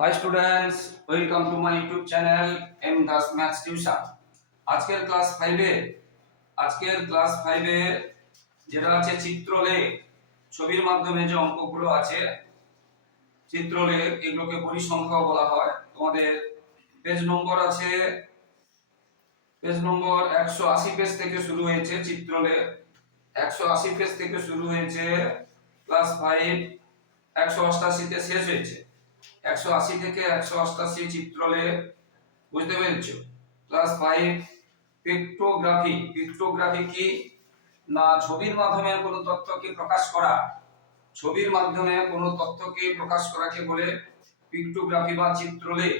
Hi students welcome to my YouTube channel M Das maths tuition আজকের class ফাইভে আজকের class ফাইভে যেটা আছে চিত্রলেখ ছবির মাধ্যমে যে অঙ্কগুলো আছে চিত্রলেখ এগুলোকে পরিসংখ্যা বলা হয়। তোমাদের পেজ নম্বর আছে পেজ নম্বর একশো আশি পেজ থেকে শুরু হয়েছে চিত্রলেখ একশো আশি পেজ থেকে শুরু হয়েছে ক্লাস ফাইভ একশো অষ্টাশিতে শেষ হয়েছে। একশো আশি থেকে একশো অষ্টাশি চিত্রলেখ বুঝতে পেরেছ? ক্লাস ফাইভ পিক্টোগ্রাফি পিক্টোগ্রাফি কি? না ছবির মাধ্যমে কোনো তথ্যকে প্রকাশ করা? ছবির মাধ্যমে কোনো তথ্যকে প্রকাশ করাকে বলে পিক্টোগ্রাফি বা চিত্রলেখ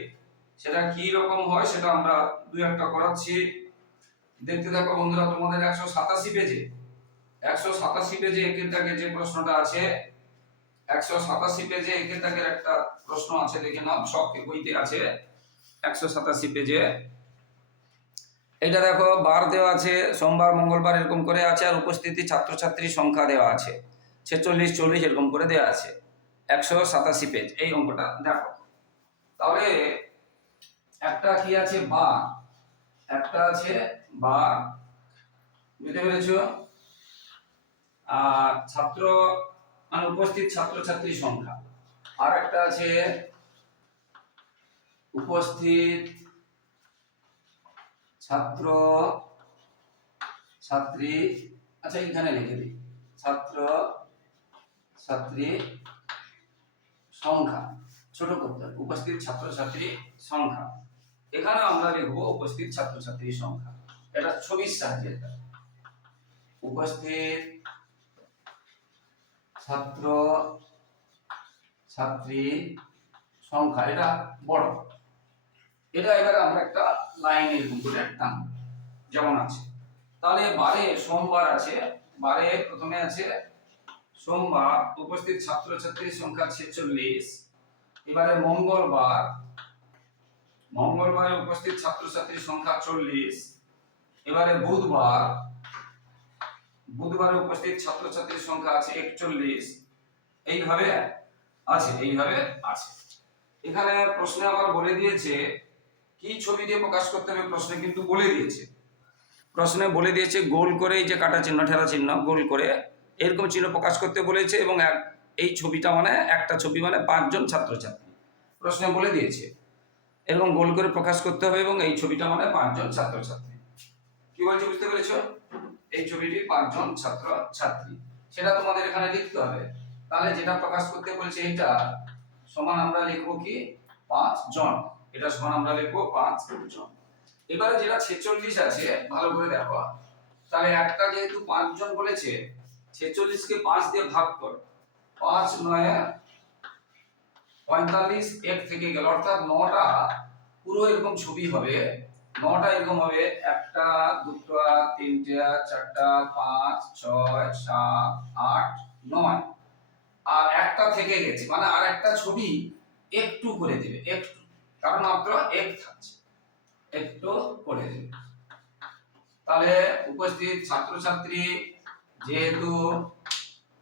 সেটা কি রকম হয় সেটা আমরা দুই একটা করাচ্ছি। দেখতে থাকো বন্ধুরা, তোমাদের একশো সাতাশি পেজে একশো সাতাশি পেজে একের দাগে যে প্রশ্নটা আছে একশো সাতাশি পেজে একের দাগের একটা প্রশ্ন আছে, দেখে নাও সব বইতে আছে। একশো সাতাশি পেজে। এটা দেখো, বার দেওয়া আছে, সোমবার, মঙ্গলবার এরকম করে আছে, আর উপস্থিতি ছাত্রছাত্রীর সংখ্যা দেওয়া আছে। ছেচল্লিশ, চল্লিশ এরকম করে দেওয়া আছে। একশো সাতাশি পেজ, এই অঙ্কটা, দেখো। তাহলে একটা কি আছে? বার। একটা আছে, বার। বুঝতে পেরেছ? আর ছাত্র উপস্থিত ছাত্রছাত্রীর সংখ্যা। আর একটা আছে উপস্থিত ছাত্র ছাত্রী আচ্ছা এখানে লিখে দিই। ছাত্র ছাত্রী সংখ্যা, ছোট করতে উপস্থিত ছাত্রছাত্রী সংখ্যা। এখানে আমরা লিখব উপস্থিত ছাত্রছাত্রীর সংখ্যা। এটা ছবির সাহায্যে উপস্থিত ছাত্র, ছাত্রী সংখ্যা, এটা বড়। এটা এবারে আমরা একটা লাইন এরকম করে টানব যেমন আছে। তাহলে বারে সোমবার আছে, বারে প্রথমে আছে সোমবার, উপস্থিত ছাত্রছাত্রীর সংখ্যা ছেচল্লিশ। এবারে মঙ্গলবার, মঙ্গলবারে উপস্থিত ছাত্রছাত্রীর সংখ্যা চল্লিশ। এবারে বুধবার বুধবারে উপস্থিত ছাত্রছাত্রীর সংখ্যা আছে একচল্লিশ। এইভাবে আছে এইভাবে আছে। এখানে প্রশ্নে আবার বলে দিয়েছে, কি ছবি দিয়ে প্রকাশ করতে হবে প্রশ্নে কিন্তু বলে দিয়েছে। প্রশ্নে বলে দিয়েছে, গোল করে যে কাটা চিহ্ন, ঠেলা চিহ্ন, গোল করে এরকম চিহ্ন প্রকাশ করতে বলেছে এবং এক- এই ছবিটা মানে একটা ছবি মানে পাঁচজন ছাত্রছাত্রী। প্রশ্নে বলে দিয়েছে, এরকম গোল করে প্রকাশ করতে হবে এবং এই ছবিটা মানে পাঁচজন ছাত্রছাত্রী। কি বলছি, বুঝতে পেরেছ? এই ছবিটি পাঁচজন ছাত্র ছাত্রী। সেটা তোমাদের এখানে লিখতে হবে। তাহলে যেটা প্রকাশ করতে বলছে এটা, সমান আমরা লিখব কি? পাঁচ জন এটা সমান আমরা লিখব পাঁচ জন এবারে যেটা ছেচল্লিশ আছে, ভালো করে দেখো। তাহলে একটা যেহেতু পাঁচ জন বলেছে, ছেচল্লিশকে পাঁচ দিয়ে ভাগ কর। পাঁচ নয়, পঁয়তাল্লিশ, এক থেকে গেল। অর্থাৎ নটা পুরো এরকম ছবি হবে। নটা এরকম হবে। একটা, দুটো, তিনটা, চারটা, পাঁচ, ছয়, সাত, আট, নয়। আর একটা থেকে গেছে। মানে আর একটা ছবি একটু করে দেবে, একটু। কারণ মাত্র এক থাকছে। একটু করে দেবে। তাহলে উপস্থিত ছাত্রছাত্রী, যেহেতু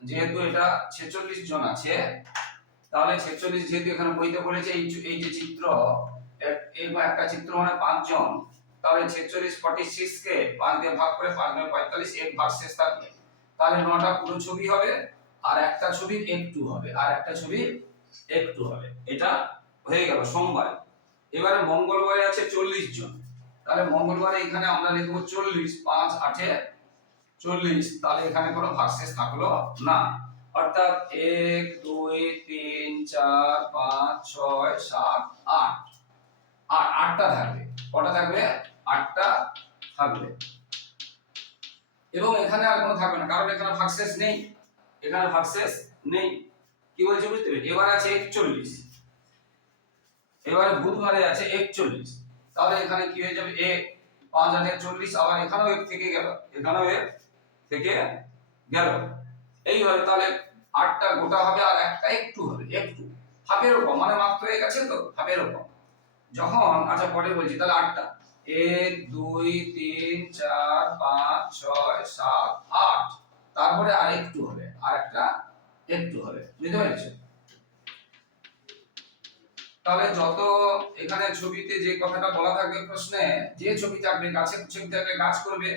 যেহেতু এটা ছেচল্লিশ জন আছে, তাহলে ছেচল্লিশ যেহেতু এখানে বইতে চ- এই যে চিত্র একটা চিত্র মানে পাঁচজন, তাহলে ছেচল্লিশ ফর্টি সিক্স কে পাঁচ দিয়ে ভাগ করে পাঁচ নয় পঁয়তাল্লিশ, এক ভাগ শেষ থাকবে। তাহলে নটা পুরো ছবি হবে, আর একটা ছবির একটু হবে, আর একটা ছবির একটু হবে। এটা হয়ে গেল সোমবার। এবারে মঙ্গলবারে আছে চল্লিশ জন। তাহলে মঙ্গলবারে এখানে আমরা লিখব চল্লিশ পাঁচ আটে চল্লিশ, তাহলে এখানে কোনো ভাগশেষ থাকল না। অর্থাৎ এক, দুই, তিন, চার, পাঁচ, ছয়, সাত, আট। আর আটটা থাকবে। কটা থাকবে? আটটা থাকবে। এবং এখানে আর কোনো থাকবে না, কারণ এখানে ভাগশেষ নেই। এখানে ভাগশেষ নেই। কি বলছে বুঝতে পেরেছি? এবার আছে একচল্লিশ। এবারে বুধবারে আছে একচল্লিশ। তাহলে এখানে কি হয়ে যাবে? এ পাঁচ আটে চল্লিশ আবার এখানেও এক থেকে গেল, এখানেও এক থেকে গেল। এইভাবে তাহলে আটটা গোটা হবে আর একটা একটু হবে, একটু। হাফের ওপর মানে মাত্র এক আছে তো, হাফের ওপর। যখন আচ্ছা পরে বলছি, তাহলে আটটা। এক, দুই, তিন, চার, পাঁচ, ছয়, সাত, আট। তারপরে আর একটু হবে, আর একটা একটু হবে। বুঝতে পেরেছ? তাহলে যত এখানে ছবিতে যে কথাটা বলা থাকবে প্রশ্নে, যে ছবি থাকবে, গাছের ছবি থাকলে গাছ করবে,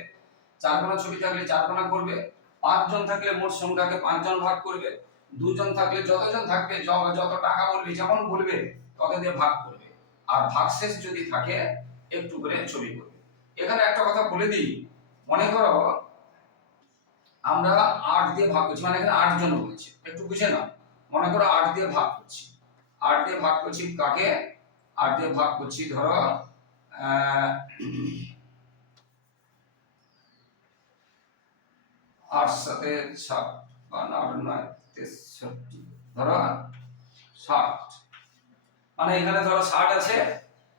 চারকোনা ছবি থাকলে চারকোনা করবে, পাঁচজন থাকলে মোট সংখ্যাকে পাঁচজন ভাগ করবে, দুজন থাকলে যতজন থাকবে যত টাকা বলবে, যেমন বলবে তত দিয়ে ভাগ করবে। আর ভাগশেষ যদি থাকে, একটু করে ছবি করবে। এখানে একটা কথা বলে দিই। মনে করো, আমরা আট দিয়ে ভাগ করছি মানে এখানে আট জন বলেছে একটু বুঝে নাও। মনে করো আট দিয়ে ভাগ করছি। আট দিয়ে ভাগ করছি কাকে? আট দিয়ে ভাগ করছি ধরো আট সাথে সাত বা আট, নয়, তেষট্টি, ধরো, ষাট। মানে এখানে ধরো ষাট আছে,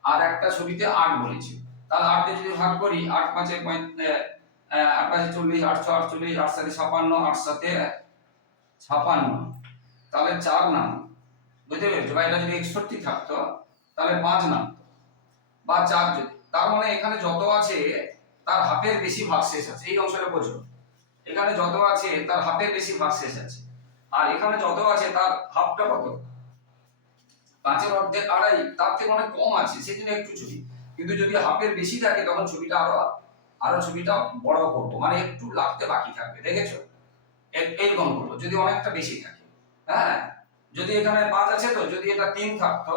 আর একটা ছবিতে আট বলেছে। তাহলে আট দিয়ে যদি ভাগ করি, আট পাঁচে আট পাঁচে চল্লিশ আটশো আটচল্লিশ আট সাথে ছাপান্ন, আট সাথে ছাপান্ন। তাহলে চার নাম। বুঝতে পেরেছ? বা এটা যদি একষট্টি থাকতো, তাহলে পাঁচ নাম। বা চার যদি, তার মানে এখানে যত আছে, তার হাফের বেশি ভাগ শেষ আছে। এই অংশটা বোঝো। এখানে যত আছে, তার হাফের বেশি ভাগ শেষ আছে। আর এখানে যত আছে, তার হাফটা কত? পাঁচের অর্ধেক আড়াই, তার থেকে অনেক কম আছে সেই জন্য একটু ছবি কিন্তু যদি হাফের বেশি থাকে, তখন ছবিটা আরও আরও ছবিটা বড় করব। মানে একটু লাগতে বাকি থাকবে, দেখেছ? এইরকম করব, যদি অনেকটা বেশি থাকে। হ্যাঁ? যদি এখানে পাঁচ আছে তো, যদি এটা তিন থাকতো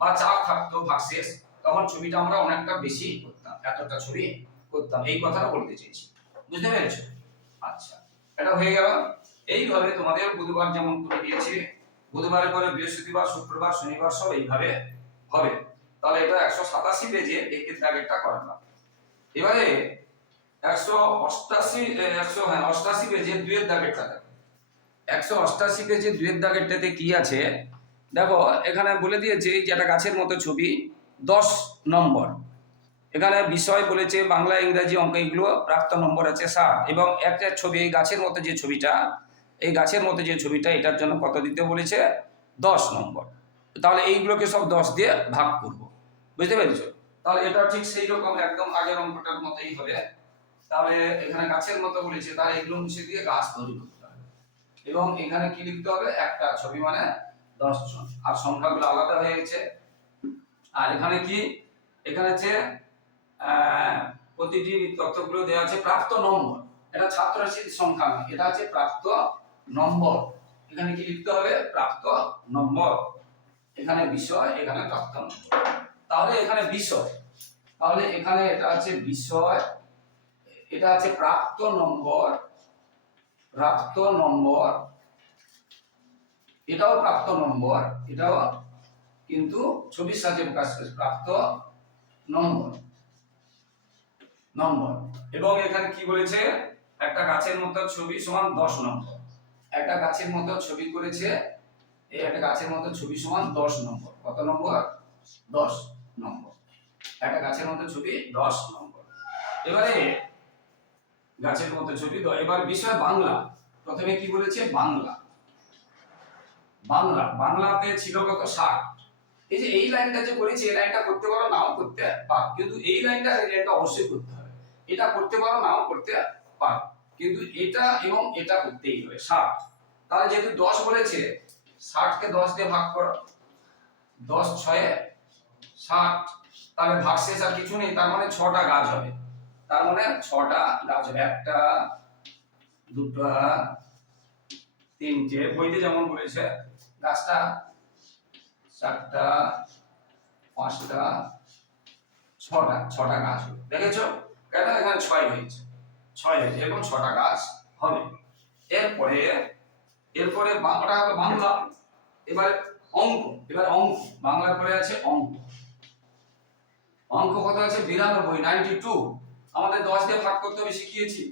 বা চার থাকতো ভাগশেষ তখন ছবিটা আমরা অনেকটা বেশি করতাম, এতটা ছবি করতাম। এই কথাটা বলতে চেয়েছি। বুঝতে পেরেছ? আচ্ছা এটা হয়ে গেল। এইভাবে তোমাদের বুধবার যেমন করে দিয়েছি বুধবারের পরে বৃহস্পতিবার, শুক্রবার, শনিবার সব এইভাবে হবে। তাহলে এটা একশো সাতাশি পেজে একের দাগেরটা করলাম এবারে একশো অষ্টাশি একশো হ্যাঁ অষ্টাশি পেজে দুয়ের দাগেরটা দেখো। একশো অষ্টাশি পেজে দুয়ের দাগেরটাতে কি আছে? দেখো, এখানে বলে দিয়েছে যে একটা গাছের মতো ছবি, দশ নম্বর। এখানে বিষয় বলেছে, বাংলা, ইংরাজি অঙ্ক এগুলো প্রাপ্ত নম্বর আছে ষাট। এবং একটা ছবি, এই গাছের মতো যে ছবিটা এই গাছের মতো যে ছবিটা এটার জন্য কত দিতে বলেছে? দশ নম্বর। তাহলে এইগুলোকে সব দশ দিয়ে ভাগ করব। বুঝতে পেরেছ? তাহলে এটা ঠিক সেই রকম একদম আগের অঙ্কটার মতোই হবে। তাহলে এখানে গাছের মতো বলেছে তাহলে এগুলো মুছে দিয়ে গাছ তৈরি করতে হবে। এবং এখানে কি লিখতে হবে? একটা ছবি মানে দশ জন। আর সংখ্যাগুলো আলাদা হয়ে গেছে। আর এখানে কি? এখানে আহ, প্রতিটি তথ্যগুলো দেওয়া আছে প্রাপ্ত নম্বর। এটা ছাত্ররাশির সংখ্যা নয় এটা হচ্ছে প্রাপ্ত নম্বর। এখানে কি লিখতে হবে? প্রাপ্ত নম্বর। এখানে বিষয়, এখানে প্রাপ্ত নম্বর। তাহলে এখানে বিষয়। তাহলে এখানে এটা আছে বিষয়, এটা আছে প্রাপ্ত নম্বর প্রাপ্ত নম্বর। এটাও প্রাপ্ত নম্বর, এটাও কিন্তু ছবির সাহায্যে প্রকাশ করেছে, প্রাপ্ত নম্বর। নম্বর। এবং এখানে কি বলেছে? একটা গাছের মতো ছবি সমান দশ নম্বর। একটা গাছের মতো ছবি করেছে। এই একটা গাছের মতো ছবি সমান দশ নম্বর। কত নম্বর? দশ নম্বর। একটা গাছের মতো ছবি দশ নম্বর। এবারে গাছের মতো ছবি এবার বিষয় বাংলা। প্রথমে কি বলেছে? বাংলা। বাংলা। বাংলাতে ছিল কত? ষাট। এই যে এই লাইনটা যে করেছি, এই লাইনটা করতে পারো, নাও করতে পারো। কিন্তু এই লাইনটা এই লাইনটা অবশ্যই করতে হবে। এটা করতে পারো, নাও করতে পারো। কিন্তু এটা এবং এটা করতেই হবে, ষাট। তাহলে যেহেতু দশ বলেছে, ষাটকে দশ দিয়ে ভাগ করো। দশ ছয়ে ষাট, তাহলে ভাগশেষ আর কিছু নেই, তার মানে ছটা গাছ হবে। তার মানে ছটা গাছ হবে। একটা, দুটা, তিনটে, বইতে যেমন বলেছে, গাছটা চারটা, পাঁচটা, ছটা ছটা গাছ দেখেছ? কেন? এখানে ছয় হয়েছে। ছয় হয়েছে ছটা গাছ হবে। এরপরে এরপরে ওটা হবে বাংলা। এবার অঙ্ক এবার অঙ্ক। বাংলার পরে আছে অঙ্ক। অঙ্ক কত আছে? বিরানব্বই নাইনটি টু আমাদের দশ দিয়ে ভাগ করতে হবে, শিখিয়েছি।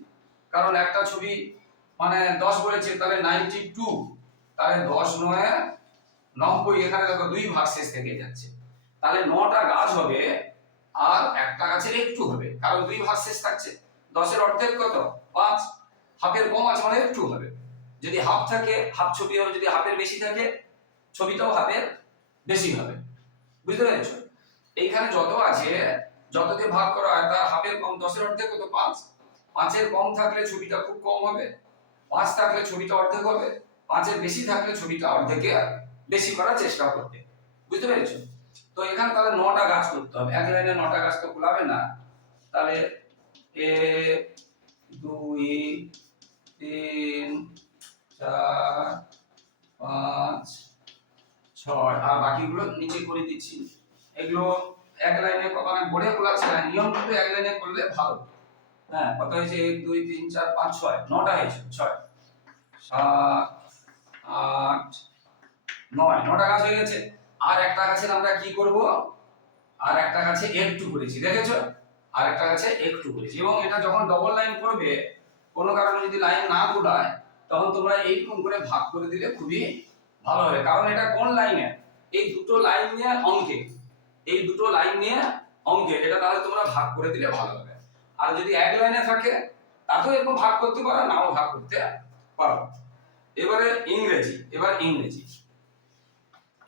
কারণ একটা ছবি মানে দশ বলেছে, তাহলে নাইনটি টু তাহলে দশ নয়, নব্বই। এখানে দেখো দুই ভাগ শেষ থেকে যাচ্ছে। তাহলে নটা গাছ হবে, আর একটা গাছের একটু হবে। কারণ দুই ভাগ শেষ থাকছে। দশের অর্ধেক কত? পাঁচ। হাফের কম আছে মানে একটু হবে। যদি হাফ থাকে, হাফ ছবি হবে যদি হাফের বেশি থাকে ছবিটাও হাফের বেশি হবে। বুঝতে পেরেছ? এইখানে যত আছে, যত দিয়ে ভাগ করা হয়, তার হাফের কম, দশের অর্ধেক কত? পাঁচ। পাঁচের কম থাকলে ছবিটা খুব কম হবে। পাঁচ থাকলে ছবিটা অর্ধেক হবে। পাঁচের বেশি থাকলে ছবিটা অর্ধেকে বেশি করার চেষ্টা করবে বুঝতে পেরেছ? তো এখানে তাহলে নটা গাছ করতে হবে। এক লাইনে নটা গাছ তো খোলাবে না। তাহলে এক দুই তিন চার পাঁচ ছয়। আর বাকিগুলো নিচে করে দিচ্ছি। এগুলো এক লাইনে মানে বোর্ডে খোলাচ্ছে না? নিয়ম কিন্তু এক লাইনে করলে ভালো। হ্যাঁ কত হয়েছে? এক, দুই, তিন, চার, পাঁচ, ছয়। নটা হয়েছে, ছয়। সাত, আট, নয়। নটা গাছ হয়ে গেছে। আর একটা গাছের আমরা কি করব? আর একটা গাছে একটু করেছি। দেখেছ? আর একটা গাছে একটু এবং এটা যখন ডবল লাইন করবে, কোনো কারণে যদি লাইন না গুলায় তখন তোমরা এইরকম করে ভাগ করে দিলে খুবই ভালো হবে। কারণ এটা কোন লাইনে এই দুটো লাইন নিয়ে অঙ্কে। এই দুটো লাইন নিয়ে অঙ্কে। এটা তাহলে তোমরা ভাগ করে দিলে ভালো হবে। আর যদি এক লাইনে থাকে, তাতেও এরকম ভাগ করতে পারো নাও ভাগ করতে পারো। এবারে ইংরেজি। এবার ইংরেজি।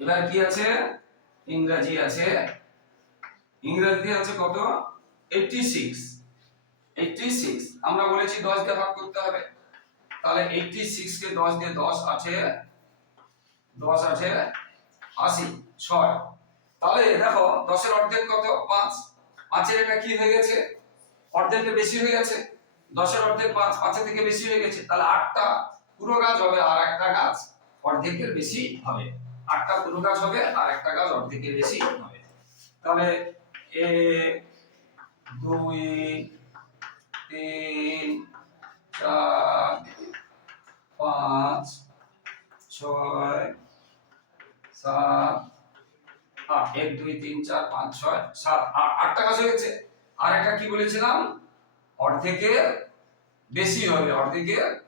এবার কি আছে? ইংরেজি আছে। ইংরেজি আছে কত? 86 86 আমরা বলেছি 10 দিয়ে ভাগ করতে হবে। তাহলে 86 কে 10 দিয়ে 10 আছে 10 আছে 80 6 তাহলে দেখো 10 এর অর্ধেক কত? 5 5 এর এটা কি হয়ে গেছে? অর্ধেকের বেশি হয়ে গেছে। 10 এর অর্ধেক 5 5 এর থেকে বেশি হয়ে গেছে। তাহলে 8টা পুরো গাছ হবে আর একটা গাছ অর্ধেকের বেশি হবে। আটটা পুরো গাছ হবে আর একটা গাছ অর্ধেকের বেশি হবে। তাহলে এক দুই, তিন, চার, পাঁচ, ছয়, সাত, আট। এক, দুই, তিন, চার, পাঁচ, ছয়, সাত, আট। আটটা গাছ হয়ে গেছে। আর একটা কি বলেছিলাম? অর্ধেকের বেশি হবে, অর্ধেকের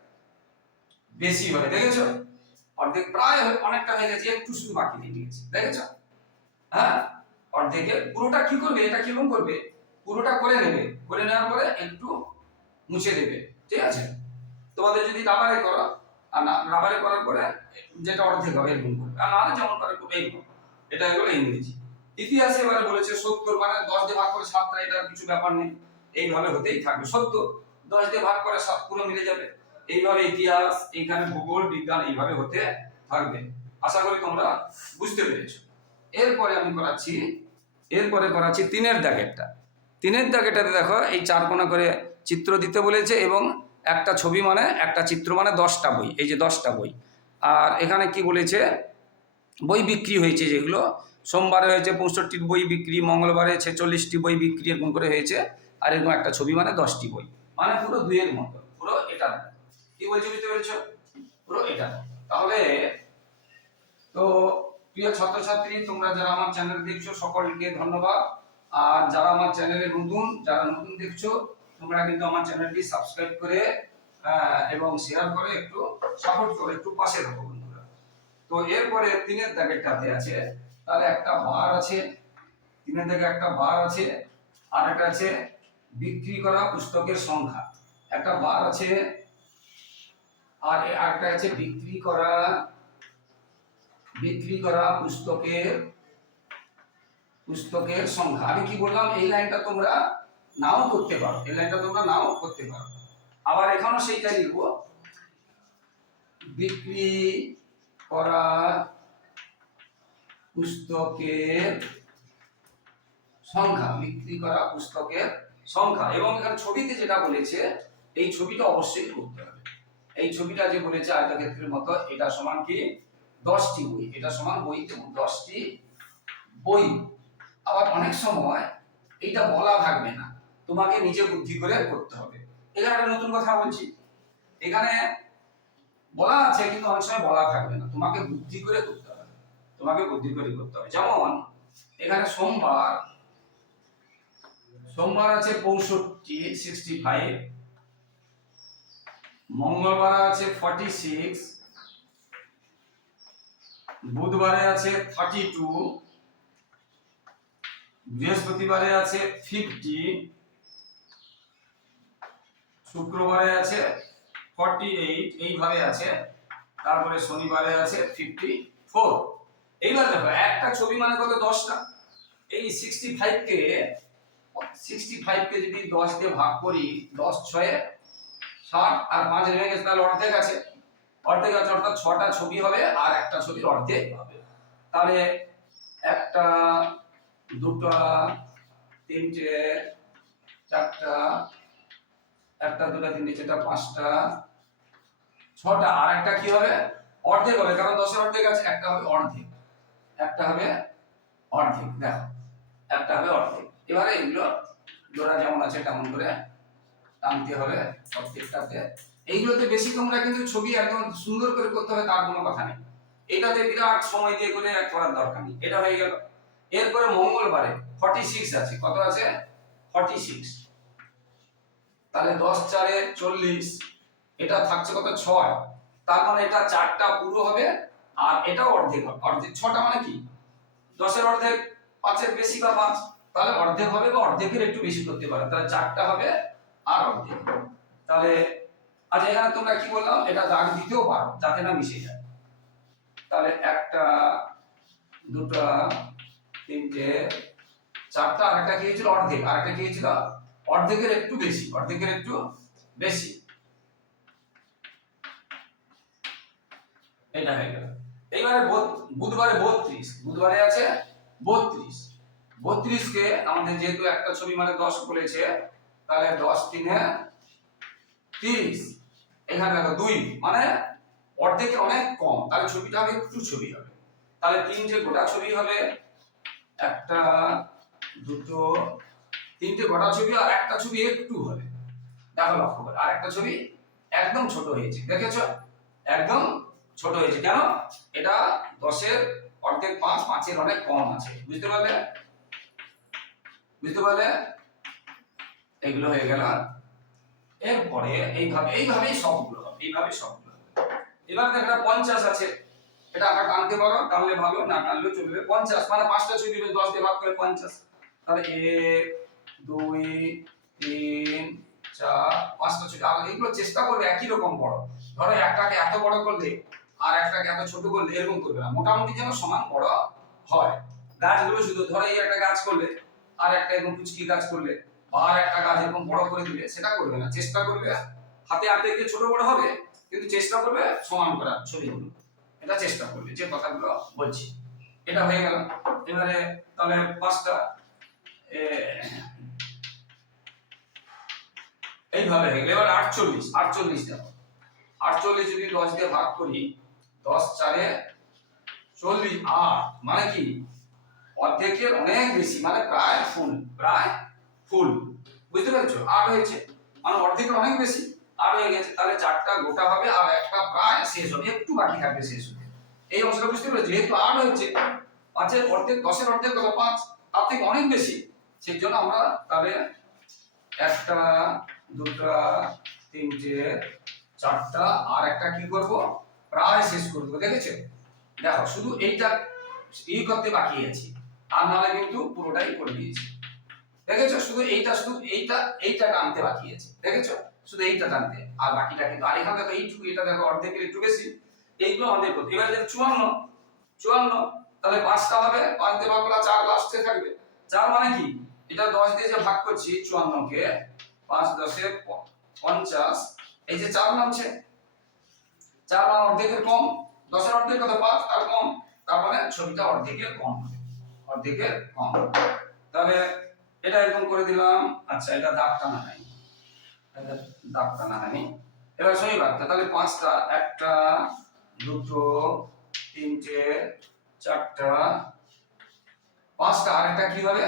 বেশি হবে। দেখেছ? অর্ধেক প্রায় অনেকটা হয়ে গেছে, একটু শুধু বাকি দিয়ে দিয়েছে। দেখেছ? হ্যাঁ? অর্ধেকের পুরোটা কি করবে? এটা কীরকম করবে? পুরোটা করে নেবে। করে নেওয়ার পরে একটু মুছে দেবে। ঠিক আছে? তোমাদের যদি রাবারে করো, আর না রাবারে করার পরে যেটা অর্ধেক হবে, এরকম করবে। আর নাহলে যেমন করে করবে এরকম এটা হলো ইংরেজি। ইতিহাসে এবারে বলেছে সত্তর মানে দশ দিয়ে ভাগ করে সাতটা এটা কিছু ব্যাপার নেই। এইভাবে হতেই থাকবে। সত্তর, দশ দিয়ে ভাগ করে সাত, পুরো মিলে যাবে। এইভাবে ইতিহাস, এইখানে ভূগোল, বিজ্ঞান, এইভাবে হতে থাকবে। আশা করি তোমরা বুঝতে পেরেছ। এরপরে আমি করাচ্ছি, এরপরে করাচ্ছি তিনের দাগেরটা। তিনের দাগেরটাতে দেখো, এই চার কোণা করে চিত্র দিতে বলেছে এবং একটা ছবি মানে একটা চিত্র মানে দশটা বই, এই যে দশটা বই। আর এখানে কি বলেছে? বই বিক্রি হয়েছে যেগুলো, সোমবারে হয়েছে পঁয়ষট্টি বই বিক্রি, মঙ্গলবারে ছেচল্লিশটি বই বিক্রি, এরকম করে হয়েছে। আর এরকম একটা ছবি মানে দশটি বই মানে পুরো দুইয়ের মতো, পুরো এটা কি বলছি বুঝতে পেরেছ? পুরো এটা তাহলে, তো প্রিয় ছাত্রছাত্রী, তোমরা যারা আমার চ্যানেল দেখছ, সকলকে ধন্যবাদ। আর যারা আমার চ্যানেলে নতুন, যারা নতুন দেখছ, তোমরা কিন্তু আমার চ্যানেলটি সাবস্ক্রাইব করে এবং শেয়ার করে, একটু সাপোর্ট করো, একটু পাশে থাকো বন্ধুরা। তো এরপরে তিনের দাগেরটাতে আছে, তাহলে একটা বার আছে, তিনের দাগে একটা বার আছে, আর একটা আছে বিক্রি করা পুস্তকের সংখ্যা। একটা বার আছে, আর এ- আরেকটা আছে বিক্রি করা বিক্রি করা পুস্তকের পুস্তকের সংখ্যা। আমি কি বললাম? এই লাইনটা তোমরা নাও করতে পারো। এই লাইনটা তোমরা নাও করতে পারো। আবার এখানেও সেইটা লিখব। বিক্রি করা পুস্তকের সংখ্যা। বিক্রি করা পুস্তকের সংখ্যা। এবং এখানে ছবিতে যেটা বলেছে, এই ছবিটা অবশ্যই করতে হবে। এই ছবিটা যে বলেছে আয়তক্ষেত্রের মতো, এটা সমান কি? দশটি বই। এটা সমান বই দশটি বই। আবার অনেক সময় এইটা বলা থাকবে না। তোমাকে নিজে বুদ্ধি করে করতে হবে। এখানে একটা নতুন কথা বলছি। এখানে বলা আছে কিন্তু অনেক সময় বলা থাকবে না। তোমাকে বুদ্ধি করে করতে হবে। তোমাকে বুদ্ধি করে করতে হবে। যেমন এখানে সোমবার সোমবার আছে পঁয়ষট্টি সিক্সটি ফাইভ মঙ্গলবার আছে ফর্টি সিক্স বুধবারে আছে থার্টি টু বৃহস্পতিবারে আছে ফিফটি শুক্রবারে আছে ফর্টি এইট এইভাবে আছে। তারপরে শনিবারে আছে ফিফটি ফোর এইবার দেখো, একটা ছবি মানে কত দশটা? এই সিক্সটি ফাইভকে সিক্সটি ফাইভকে যদি দশ দিয়ে ভাগ করি, দশ ছয়ে ষাট আর পাঁচ নেমে গেছে, তাহলে অর্ধেক আছে। অর্ধেক আছে অর্থাৎ ছটা ছবি হবে, আর একটা ছবির অর্ধেক হবে। তাহলে একটা দুটা, তিনটে, চারটা, একটা, দুটা, তিনটে, চারটা, পাঁচটা, ছটা, আর একটা কি হবে? অর্ধেক হবে, কারণ দশের অর্ধেক আছে, একটা হবে অর্ধেক। একটা হবে অর্ধেক, দেখো, একটা হবে অর্ধেক। এবারে এগুলো জোড়া যেমন আছে, তেমন করে টানতে হবে প্রত্যেকটাতে। এইগুলোতে বেশি তোমরা কিন্তু ছবি একদম সুন্দর করে করতে হবে, তার কোনো কথা নেই। এটাতে বিরাট সময় দিয়ে করে করার দরকার নেই। এটা হয়ে গেল। এরপরে মঙ্গলবারে ফর্টি সিক্স আছে। কত আছে? ফর্টি সিক্স তাহলে দশ চারে চল্লিশ। এটা থাকছে কত? ছয়। তার মানে এটা চারটা পুরো হবে, আর এটাও অর্ধেক হবে। অর্ধেক ছটা মানে কি? দশের অর্ধেক, পাঁচের বেশি বা পাঁচ। তাহলে অর্ধেক হবে বা অর্ধেকের একটু বেশি করতে পারে। তাহলে চারটা হবে আর অর্ধেক। তাহলে আচ্ছা এখানে তোমরা কি বললাম? এটা দাগ দিতেও পারো, যাতে না মিশে যায়। তাহলে একটা, দুটা তিনটে, চারটা, আর একটা কি হয়েছিল? অর্ধেক। আর একটা কি হয়েছিল? অর্ধেকের একটু বেশি, অর্ধেকের একটু বেশি। এটা হয়ে গেল। এইবারে বুধবারে বত্রিশ। বুধবারে আছে বত্রিশ। বত্রিশকে আমাদের যেহেতু একটা ছবি মানে দশ বলেছে, তাহলে দশ তিনে তিরিশ। এখানে দেখো দুই মানে অর্ধেকে অনেক কম। তাহলে ছবিটা হবে একটু ছবি হবে। তাহলে তিনটে গোটা ছবি হবে একটা, দুটো, তিনটে গোটা ছবি আর একটা ছবি একটু হবে দেখো লক্ষ্য করে, আর একটা ছবি একদম ছোট হয়েছে, দেখেছ? একদম ছোট হয়েছে। কেন? এটা দশের অর্ধেক পাঁচ, পাঁচের অনেক কম আছে। বুঝতে পারলে? বুঝতে পারলে? এগুলো হয়ে গেল। এরপরে এইভাবে, এইভাবেই সবগুলো হবে, এইভাবে সবগুলো হবে। এবার একটা পঞ্চাশ আছে। এটা আমরা টানতে পারো, টানলে ভালো, না টানলেও চলবে। পঞ্চাশ মানে পাঁচটা ছবি দশ দিয়ে ভাগ করে পঞ্চাশ। তাহলে এক, দুই, তিন, চার, পাঁচটা ছবি আর এগুলো চেষ্টা করবে একই রকম বড়। ধরো একটাকে এত বড় করলে আর একটাকে এত ছোট করলে এরকম করবে না। মোটামুটি যেন সমান বড় হয়। গাছগুলো শুধু ধরো এই একটা গাছ করলে, আর একটা এরকম কুচকি গাছ করলে আর একটা গাছ এরকম বড় করে দিলে, সেটা করবে না। চেষ্টা করবে, হাতে হাতে ছোট বড় হবে, কিন্তু চেষ্টা করবে সমান করার ছবিগুলো। এটা চেষ্টা করবে, যে কথাগুলো বলছি। এটা হয়ে গেল। এবারে তাহলে পাঁচটা এইভাবে হয়ে গেল। এবার আটচল্লিশ আটচল্লিশ দেখো। আটচল্লিশ যদি দশ দিয়ে ভাগ করি, দশ চারে চল্লিশ, আট মানে কি? অর্ধেকের অনেক বেশি মানে প্রায় ফুল প্রায় ফুল। বুঝতে পেরেছ? আট হয়েছে। মানে অর্ধেকের অনেক বেশি, আট হয়ে গেছে। তাহলে চারটা গোটা হবে, আর একটা প্রায় শেষ হবে। একটু বাকি থাকবে শেষ হবে এই অংশটা বুঝতে পেরেছ? যেহেতু আট হয়েছে, পাঁচের অর্ধেক, দশের অর্ধেক কত পাঁচ, তার থেকে অনেক বেশি। সেই জন্য আমরা তাহলে একটা, দুটা, তিনটে, চারটা, আর একটা কি করব? প্রায় শেষ করে দেবো, দেখেছ? দেখো, শুধু এইটা এই করতে বাকি আছে। আর নাহলে কিন্তু পুরোটাই করে দিয়েছি। দেখেছ? শুধু এইটা শুধু এইটা এইটা টানতে বাকি আছে। দেখেছ? শুধু এইটা টানতে। আর বাকিটা কিন্তু, আর এখানে দেখো, এইটুকু, এটা দেখো, অর্ধেকের একটু বেশি। এইগুলো আমাদের করতে এবার যদি চুয়ান্ন চুয়ান্ন, তাহলে পাঁচটা হবে, পাঁচ দিয়ে ভাগ চার লাস্টে থাকবে। চার মানে কি? এটা দশ দিয়ে যে ভাগ করছি চুয়ান্নকে, পাঁচ দশে পঞ্চাশ, এই যে চার নামছে, চার মানে অর্ধেকের কম, দশের অর্ধেক কত? পাঁচ, তার কম, তার মানে ছবিটা অর্ধেকের কম অর্ধেকের কম। তাহলে এটা এরকম করে দিলাম। আচ্ছা এটা দাগ টানা নাই। দাগ টানা হয়নি এবার শনিবার, তাহলে পাঁচটা, একটা দুটো তিনটে চারটা পাঁচটা। আরেকটা কি হবে?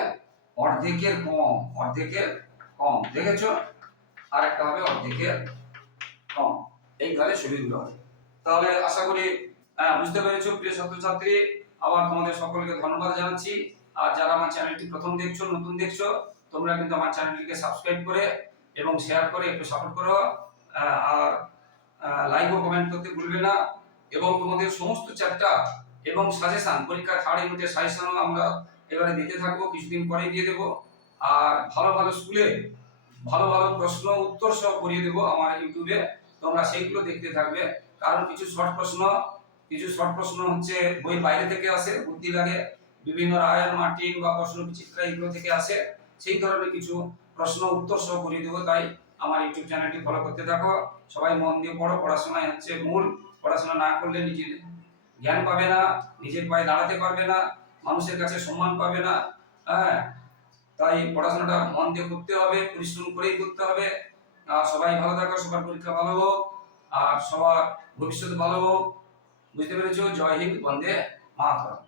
অর্ধেকের কম অর্ধেকের কম। দেখেছ? আরেকটা হবে অর্ধেকের কম। এইভাবে ছবিগুলো হবে। তাহলে আশা করি আহ, বুঝতে পেরেছ প্রিয় ছাত্রছাত্রী। আবার তোমাদের সকলকে ধন্যবাদ জানাচ্ছি। আর যারা আমার চ্যানেলটি প্রথম দেখছ নতুন দেখছ তোমরা কিন্তু আমার চ্যানেলটিকে সাবস্ক্রাইব করে এবং শেয়ার করে একটু সাপোর্ট করো। আর লাইক ও কমেন্ট করতে ভুলবে না। এবং তোমাদের সমস্ত চ্যাপ্টার এবং সাজেশন পরীক্ষার থার্ড ইউনিটের সাজেশনও আমরা এবারে দিতে থাকব, কিছুদিন পরে দিয়ে দেবো। আর ভালো ভালো স্কুলে ভালো ভালো প্রশ্ন, উত্তর সহ করিয়ে দেবো আমার ইউটিউবে তোমরা সেইগুলো দেখতে থাকবে। কারণ কিছু শর্ট প্রশ্ন, কিছু শর্ট প্রশ্ন হচ্ছে বই বাইরে থেকে আসে, বুদ্ধি লাগে, বিভিন্ন রায়ন, মার্টিন বা প্রশ্ন বিচিত্রা এগুলো থেকে আসে। সেই ধরনের কিছু প্রশ্ন, উত্তর সহ করিয়ে দেবো। তাই আমার ইউটিউব চ্যানেলটি ফলো করতে থাকো। সবাই মন দিয়ে পড়ো, পড়াশোনায় হচ্ছে মূল পড়াশোনা না করলে নিজের জ্ঞান পাবে না, নিজের পায়ে দাঁড়াতে পারবে না, মানুষের কাছে সম্মান পাবে না হ্যাঁ? তাই পড়াশোনাটা মন দিয়ে করতে হবে, পরিশ্রম করেই করতে হবে। আর সবাই ভালো থাকো, সবার পরীক্ষা ভালো হোক, আর সবার ভবিষ্যৎ ভালো হোক। বুঝতে পেরেছ? জয় হিন্দ, বন্দে মাতরম।